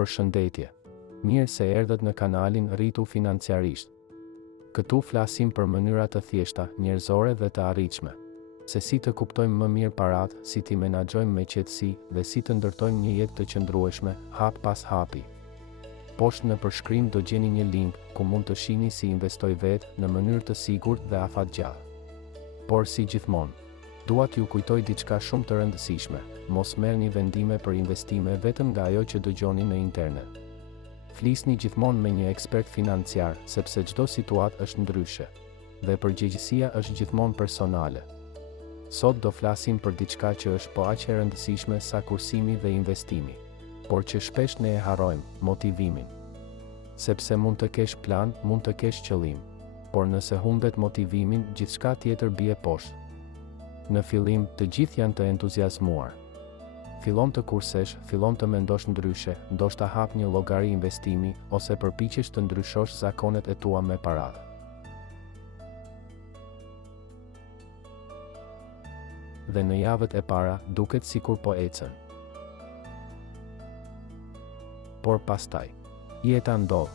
Përshëndetje. Mirë se erdhët në kanalin Rritu Financiarisht. Këtu flasim për mënyra të thjeshta, njerëzore dhe të arritshme. Se si të kuptojmë më mirë paratë, si t'i menaxhojmë me qetësi dhe si të ndërtojmë një jetë të qëndrueshme, hap pas hapi. Poshtë në përshkrim do gjeni një link ku mund të shihni si investoj vetë në mënyrë të sigurt dhe afatgjallë. Por si gjithmonë, dua t'ju kujtoj diçka shumë të rëndësishme: mos merrni vendime për investime vetëm nga ajo që dëgjoni në internet. Flisni gjithmonë me një ekspert financiar, sepse çdo situatë është ndryshe dhe përgjegjësia është gjithmonë personale. Sot do flasim për diçka që është po aq e rëndësishme sa kursimi dhe investimi, por që shpesh ne e harrojmë: motivimin. Sepse mund të kesh plan, mund të kesh qëllim, por nëse humbet motivimin, gjithçka tjetër bie poshtë. Në fillim, të gjithë janë të entuziazmuar. Fillon të kursesh, fillon të mendosh ndryshe, ndoshta hap një llogari investimi ose përpiqesh të ndryshosh zakonet e tua me paratë. Dhe në javët e para, duket sikur po ecën. Por pastaj, jeta ndodh.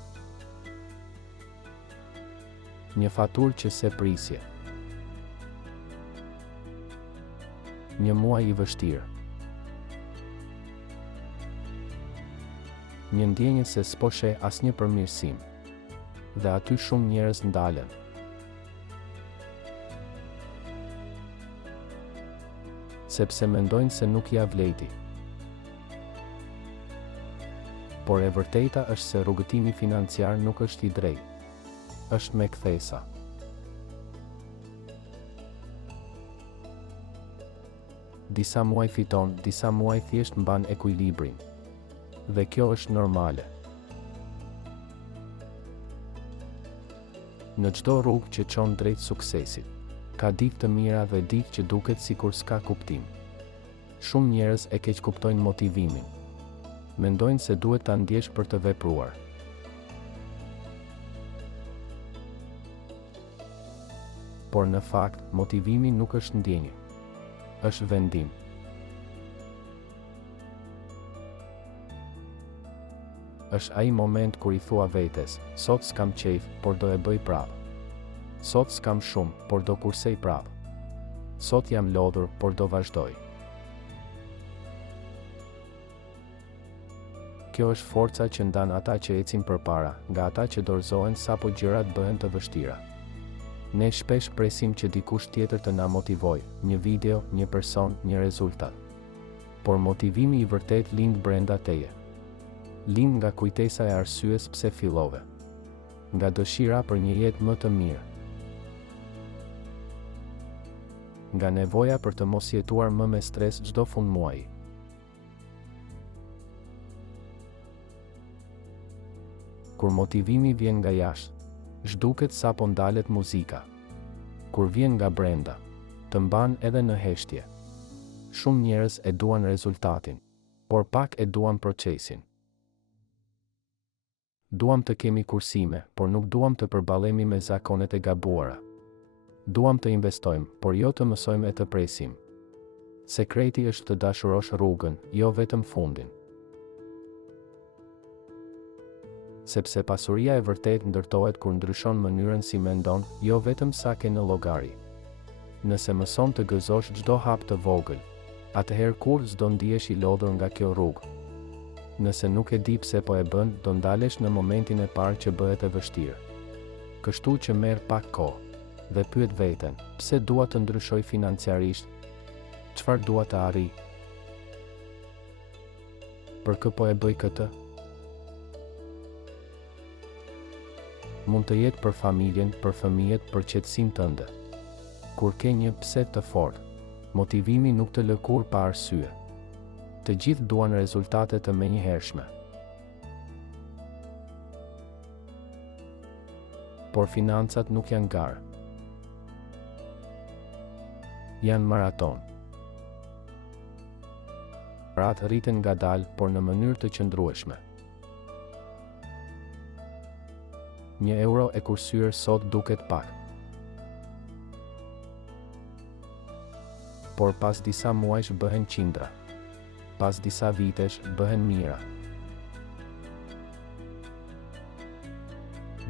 Një faturë që se prisje. Një muaj i vështirë. Një ndjenjë se s'po sheh asnjë përmirësim. Dhe aty shumë njerëz ndalen. Sepse mendojnë se nuk ja vleti. Por e vërteta është se rrugëtimi financiar nuk është i drejtë. Është me kthesa. Disa muaj fiton, disa muaj thjesht mban ekuilibrin. Dhe kjo është normale. Në çdo rrugë që çon drejt suksesit, ka ditë të mira dhe ditë që duket sikur s'ka kuptim. Shumë njerëz e keq kuptojnë motivimin. Mendojnë se duhet ta ndjesh për të vepruar. Por në fakt, motivimi nuk është ndjenjë. Është vendim. Është ai moment kur i thua vetes: sot s'kam qejf, por do e bëj prapë. Sot s'kam shumë, por do kursej prapë. Sot jam lodhur, por do vazhdoj. Kjo është forca që ndan ata që ecin përpara, nga ata që dorëzohen sapo gjërat bëhen të vështira. Ne shpesh presim që dikush tjetër të na motivojë, një video, një person, një rezultat. Por motivimi i vërtet lind brenda teje. Lind nga kujtesa e arsyes pse fillove. Nga dëshira për një jetë më të mirë. Nga nevoja për të mos jetuar më me stres çdo fund muaji. Kur motivimi vjen nga jashtë, zhduket sapo ndalet muzika. Kur vjen nga brenda, të mban edhe në heshtje. Shumë njerëz e duan rezultatin, por pak e duan procesin. Duam të kemi kursime, por nuk duam të përballemi me zakonet e gabuara. Duam të investojmë, por jo të mësojmë e të presim. Sekreti është të dashurosh rrugën, jo vetëm fundin. Sepse pasuria e vërtet ndërtohet kur ndryshon mënyrën si mendon, jo vetëm sa ke në llogari. Nëse mëson të gëzosh çdo hap të vogël, atëherë kur s'do ndihesh i lodhur nga kjo rrugë. Nëse nuk e di pse po e bën, do ndalesh në momentin e parë që bëhet e vështirë. Kështu që merr pak kohë dhe pyet veten: pse dua të ndryshoj financiarisht? Çfarë dua të arrij? Për kë po e bëj këtë? Mund të jetë për familjen, për fëmijët, për qetësinë tënde. Kur ke një pse të fortë, motivimi nuk të lë kurrë pa arsye. Të gjithë duan rezultate të menjëhershme. Por financat nuk janë garë. Janë maraton. Paratë rriten ngadalë, por në mënyrë të qëndrueshme. €1 e kursyer sot duket pak. Por pas disa muajsh bëhen qindra. Pas disa vitesh bëhen mira.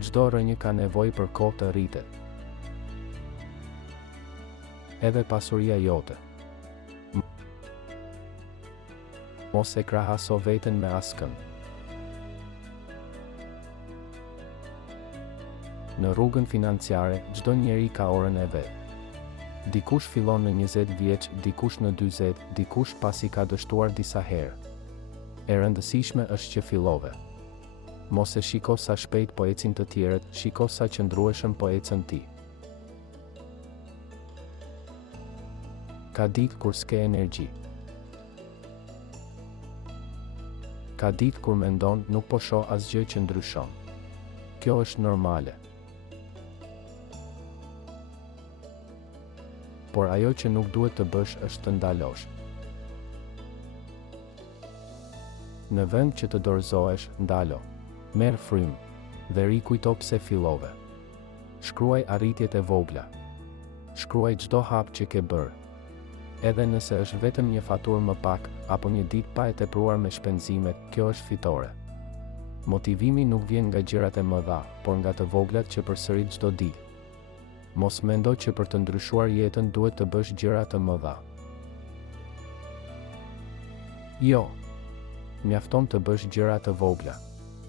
çdo rënjë ka nevojë për kohë të rritet. Edhe pasuria jote. Mos e krahaso veten me askën. Në rrugën financiare, çdo njeri ka orën e vet. Dikush fillon në 20 vjeç, dikush në 40, dikush pasi ka dështuar disa herë. E rëndësishme është që fillove. Mos e shiko sa shpejt po ecin të tjerët, shiko sa qëndrueshëm po ecën ti. Ka ditë kur s'ke energji. Ka ditë kur mendon nuk po shoh asgjë që ndryshon. Kjo është normale. Por ajo që nuk duhet të bësh është të ndalosh. Në vend që të dorëzohesh, ndalo. Merr frymë dhe rikujto pse fillove. Shkruaj arritjet e vogla. Shkruaj çdo hap që ke bërë. Edhe nëse është vetëm një faturë më pak apo një ditë pa e tepruar me shpenzimet, kjo është fitore. Motivimi nuk vjen nga gjërat e mëdha, por nga të voglat që përsërit çdo ditë. Mos mendo që për të ndryshuar jetën duhet të bësh gjëra të mëdha. Jo. Mjafton të bësh gjëra të vogla.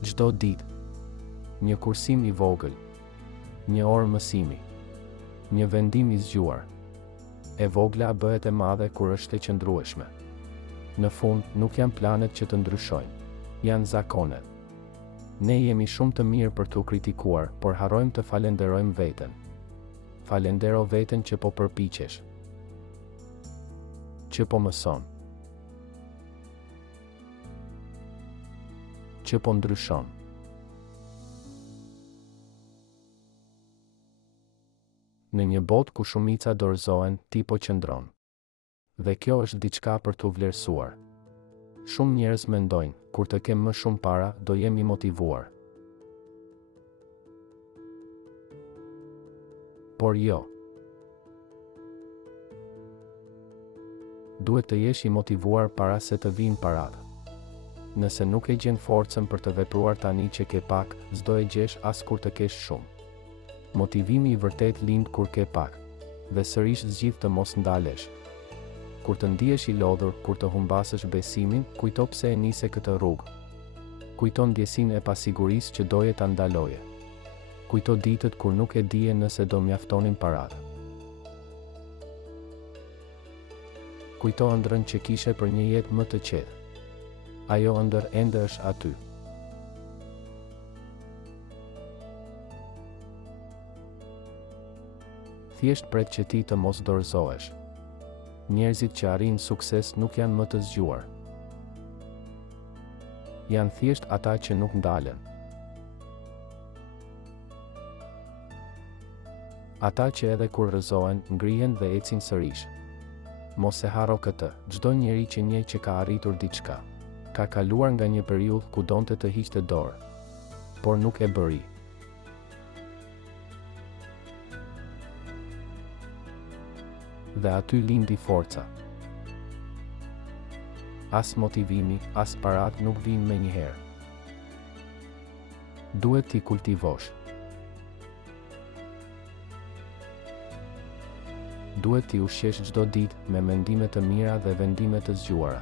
Çdo ditë. Një kursim i vogël. Një orë mësimi. Një vendim i zgjuar. E vogla bëhet e madhe kur është e qëndrueshme. Në fund, nuk janë planet që të ndryshojnë. Janë zakonet. Ne jemi shumë të mirë për t'u kritikuar, por harrojmë të falenderojmë veten. Falendero veten që po përpiqesh. Që po mëson. Që po ndryshon. Në një botë ku shumica dorëzohen, ti po qëndron. Dhe kjo është diçka për t'u vlerësuar. Shumë njerëz mendojnë, kur të kem më shumë para, do jem i motivuar. Por jo. Duhet të jesh i motivuar para se të vinë parat. Nëse nuk e gjen forcën për të vepruar tani që ke pak, s'do e gjesh as kur të kesh shumë. Motivimi i vërtet lind kur ke pak. Dhe sërish zgjidh të mos ndalesh. Kur të ndihesh i lodhur, kur të humbasësh besimin, kujto pse e nise këtë rrugë. Kujto ndjesinë e pasigurisë që doje ta ndaloje. Kujto ditët kur nuk e dije nëse do mjaftonin paratë. Kujto ëndrrën që kishe për një jetë më të qetë. Ajo ëndër ende është aty. Thjesht pret që ti të mos dorëzohesh. Njerëzit që arrin sukses nuk janë më të zgjuar. Janë thjesht ata që nuk ndalen. Ata që edhe kur rrëzohen, ngrihen dhe ecin sërish. Mos e harro këtë, çdo njeri që njeh që ka arritur diçka, ka kaluar nga një periudhë ku donte të hiqte dorë, por nuk e bëri. Dhe aty lindi forca. As motivimi, as parat nuk vinë me njëherë. Duhet t'i kultivosh. Duhet t'i ushqesh çdo ditë me mendime të mira dhe vendime të zgjuara.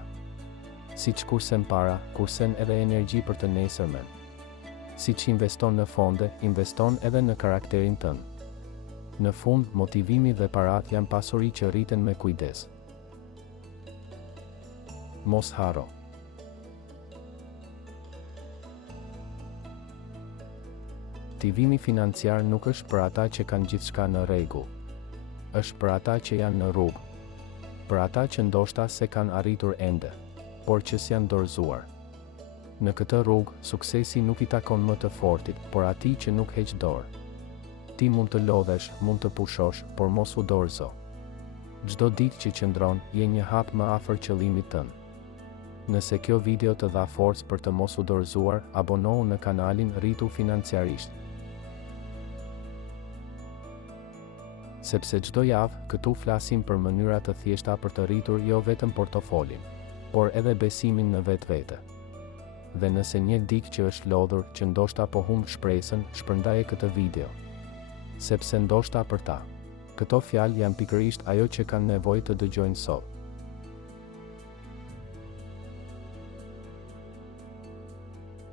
Siç kursen para, kursen edhe energji për të nesërmen. Siç investon në fonde, investon edhe në karakterin tënd. Në fund, motivimi dhe parat janë pasuri që rriten me kujdes. Mos harro. Motivimi financiar nuk është për ata që kanë gjithçka në rregull. Është për ata që janë në rrugë. Për ata që ndoshta se kanë arritur ende, por që s'janë dorëzuar. Në këtë rrugë, suksesi nuk i takon më të fortit, por atij që nuk heq dorë. Ti mund të lodhesh, mund të pushosh, por mos u dorëzo. Çdo ditë që qëndron, je një hap më afër qëllimit tënd. Nëse kjo video të dha forcë për të mos u dorëzuar, abonohu në kanalin Rritu Financiarisht. Sepse çdo javë, këtu flasim për mënyra të thjeshta për të rritur jo vetëm portofolin, por edhe besimin në vetvete. dhe nëse një dik që është lodhur që ndoshta po humb shpresën, shpërndaje këtë video. Sepse ndoshta për ta, këto fjalë janë pikërisht ajo që kanë nevojë të dëgjojnë sot.